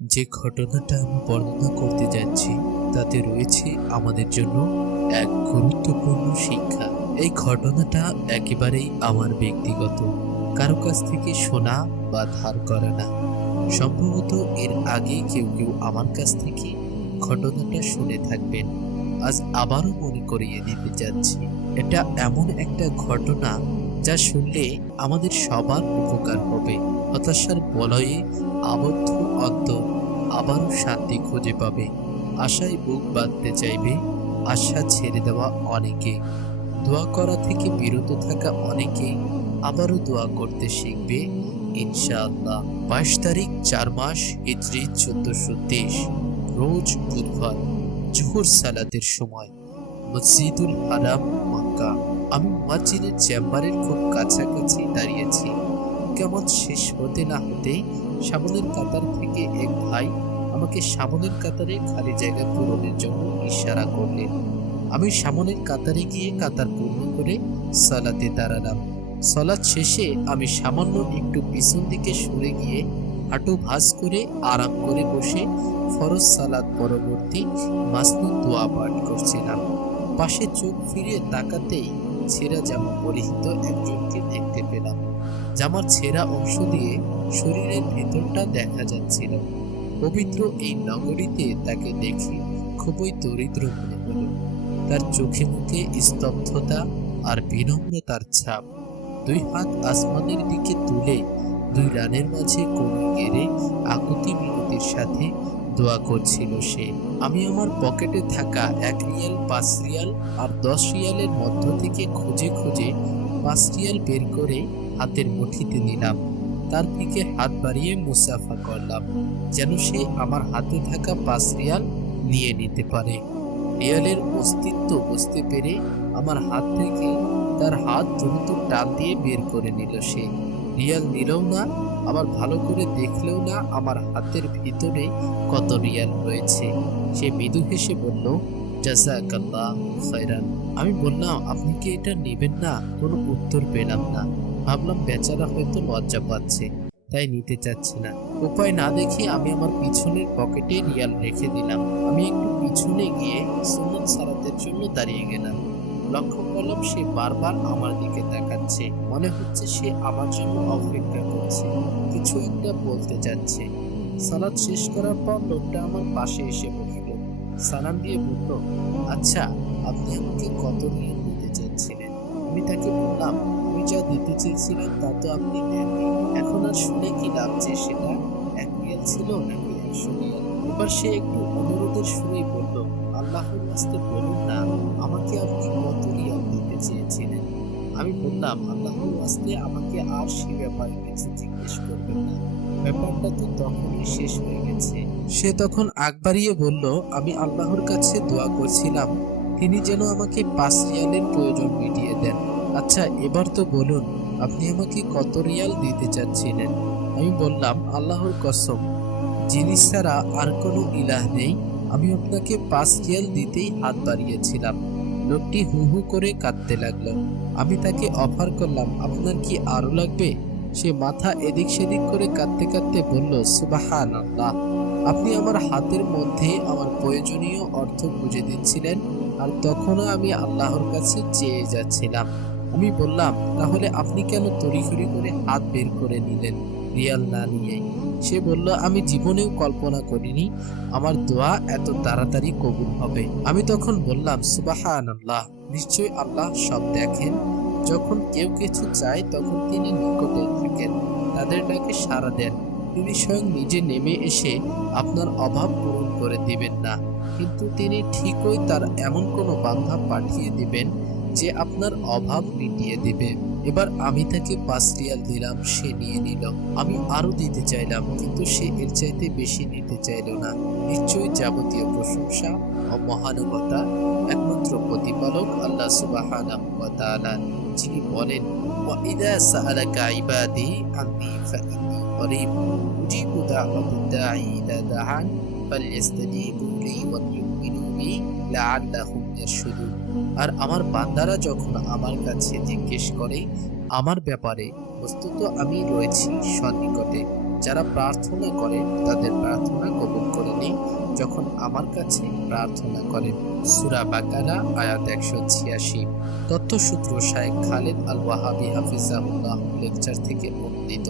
যে ঘটনাটা আমি বর্ণনা করতে যাচ্ছি, তাতে রয়েছে আমাদের জন্য এক গুরুত্বপূর্ণ শিক্ষা। এই ঘটনাটা একেবারেই আমার ব্যক্তিগত। কারও কাছ থেকে শোনা বা ধার করে না। সম্ভবত এর আগে কেউ কেউ আমার কাছ থেকে ঘটনাটা শুনে থাকবেন। আজ আবারও মনে করিয়ে দিতে যাচ্ছি। এটা এমন একটা ঘটনা যা শুনলে আমাদের সবার উপকার হবে। হতাশার বলয়ে আবদ্ধ অন্তর আবারও শান্তি খুঁজে পাবে। আশায় বুক বাঁধতে চাইবে। আশা ছেড়ে দেওয়া অনেকে। দোয়া করা থেকে বিরত থাকা অনেকে আবারও দোয়া করতে শিখবে, ইনশাআল্লাহ। বাইশ তারিখ, চার মাস, হিজরি, চোদ্দশো তেইশ। রোজ বুধবার, জোহর সালাতের সময়। মসজিদুল হারাম, মক্কা। আমি মসজিদের চেম্বারের খুব কাছাকাছি দাঁড়িয়েছি। কেমন শেষ হতে না হতে সামনের কাতার থেকে এক ভাই আমাকে সামনের কাতারে খালি জায়গা পূরণের জন্য ইশারা করলেন। আমি সামনের কাতারে গিয়ে কাতার পূর্ণ করে সালাতে দাঁড়ালাম। সলাদ শেষে আমি সামান্য একটু পিছন দিকে সরে গিয়ে হাঁটু ভাঁজ করে আরাম করে বসে ফরজ সালাদ পরবর্তী মাসনুদ দোয়া পাঠ করছিলাম। পাশে চোখ ফিরে তাকাতেই ছেঁড়া জামা পরিহিত একজনকে দেখতে পেলাম। জামার ছেঁড়া অংশ দিয়ে শরীরের ভেতরটা দেখা যাচ্ছিল। পবিত্র এই নগরীতে তাকে দেখে খুবই দরিদ্র মনে হলো। তার চোখে মুখে স্তব্ধতা আর বিনম্রতার ছাপ। দুই হাত আসমানের দিকে তুলে দুই রানের মাঝে কোণে গেড়ে আকুতি মিনতির সাথে দোয়া করছিল সে, আমি আমার পকেটে থাকা এক রিয়াল, পাঁচ রিয়াল আর দশ রিয়ালের মধ্য থেকে খুঁজে খুঁজে পাঁচ রিয়াল বের করে হাতের মুঠিতে নিলাম। তার দিকে হাত বাড়িয়ে মুসাফা করলাম, যেন সে আমার হাতে থাকা পাঁচ রিয়াল নিয়ে নিতে পারে। রিয়ালের অস্তিত্ব বুঝতে পেরে আমার হাত থেকে তার হাত দ্রুত টান দিয়ে বের করে নিল সে। রিয়াল নিলেও না, আবার ভালো করে দেখলেও না আমার হাতের ভিতরে কত রিয়াল রয়েছে। সে মৃদু হেসে বলল জাজাকাল্লাহ খয়রান। আমি বললাম, আপনি কি এটা নেবেন না? কোনো উত্তর পেলাম না। ভাবলাম বেচারা হয়তো লজ্জা পাচ্ছে, তাই নিতে চাচ্ছে না। উপায় না দেখে আমি আমার পিছনের পকেটে রিয়াল রেখে দিলাম। আমি একটু পিছনে গিয়ে সুন্নত সালাতের জন্য দাঁড়িয়ে গেলাম। লক্ষ্য করলাম সে বারবার আমার দিকে তাকাচ্ছে। মনে হচ্ছে সে আমার জন্য অপেক্ষা করছে। কিছু একটা বলতে যাচ্ছে সালাদ শেষ করার পর লোকটা আমার পাশে এসে বসল। সালাম দিয়ে বলল আচ্ছা আপনি আমাকে কত রিয়াল দিতে চেয়েছিলেন আমি তাকে বললাম যা দিতে চেয়েছিলেন তা তো আপনি দেননি এখন আর শুনে কি লাগছে সেটা? এক রিয়াল ছিল নাকি রিয়াল? এবার সে একটু অনুরোধের সুরেই বলল, আল্লাহর রাস্তে বলুন না, আমাকে আপনি কত রিয়াল দিতে চেয়েছিলেন? আমি বললাম, আল্লাহর রাস্তে আমাকে আর সে ব্যাপারে কিছু জিজ্ঞেস করবেন না। ব্যাপারটা তো তখনই শেষ হয়ে গেছে। সে তখন আগ বাড়িয়ে বলল, আমি আল্লাহর কাছে দোয়া করছিলাম। তিনি যেন আমাকে পাঁচ রিয়ালের প্রয়োজন মিটিয়ে দেন। আচ্ছা এবার তো বলুন, আপনি আমাকে কত রিয়াল দিতে চাচ্ছিলেন? আমি বললাম, আল্লাহর কসম। যিনি ছাড়া আর কোনো ইলাহ নেই। আমি আপনাকে পাঁচ রিয়াল দিতেই হাত বাড়িয়েছিলাম। লোকটি হু হু করে কাঁদতে লাগল। আমি তাকে অফার করলাম, আপনার কি আরও লাগবে? সে মাথা এদিক সেদিক করে কাঁদতে কাঁদতে বলল সুবাহান আল্লাহ আপনি আমার হাতের মধ্যে আমার প্রয়োজনীয় অর্থ বুঝে দিচ্ছিলেন, আর তখনও আমি আল্লাহর কাছে চেয়ে যাচ্ছিলাম। আমি বললাম, তাহলে আপনি কেন তড়িঘড়ি করে হাত বের করে নিলেন রিয়াল না নিয়ে? সে বলল, আমি জীবনেও কল্পনা করিনি, আমার দোয়া এত তাড়াতাড়ি কবুল হবে। আমি তখন বললাম সুবাহান আল্লাহ নিশ্চয়ই আল্লাহ সব দেখেন। যখন কেউ কিছু চায়, তখন তিনি নিকটে থাকেন, তাদের ডাকে সাড়া দেন। তিনি স্বয়ং নিজে নেমে এসে আপনার অভাব পূরণ করে দিবেন না। কিন্তু তিনি ঠিকই তার এমন কোনো বান্ধা পাঠিয়ে দিবেন যে আপনার অভাব মিটিয়ে দিবে। এবার আমি তাকে পাঁচ রিয়াল দিলাম, সে নিয়ে নিল। আমি আরও দিতে চাইলাম, কিন্তু সে এর চাইতে বেশি নিতে চাইল না। নিশ্চয়ই যাবতীয় প্রশংসা ও মহানুভতা একমাত্র প্রতিপালক আল্লাহ সুবহানাহু যিনি বলেন, ওয়া ইদা সাআলাকা ইবাদি আন্নি ফাইন্নী ফালইস্তাজিবু লি ওয়া লিউমিনু বি লাআল্লাহুম ইয়ারশুদুন আর আমার বান্দারা যখন আমার কাছে জিজ্ঞেস করে, আমার ব্যাপারে বস্তুত আমি রয়েছি সন্নিকটে? যারা প্রার্থনা করে, তাদের প্রার্থনা কবুল করে নিই যখন আমার কাছে প্রার্থনা করেন সুরা বাকারা, আয়াত একশো ছিয়াশি। তথ্যসূত্র শায়েখ খালেদ আল ওয়াহাবি হাফিজাহুল্লাহ, লেকচার থেকে উদ্ধৃত।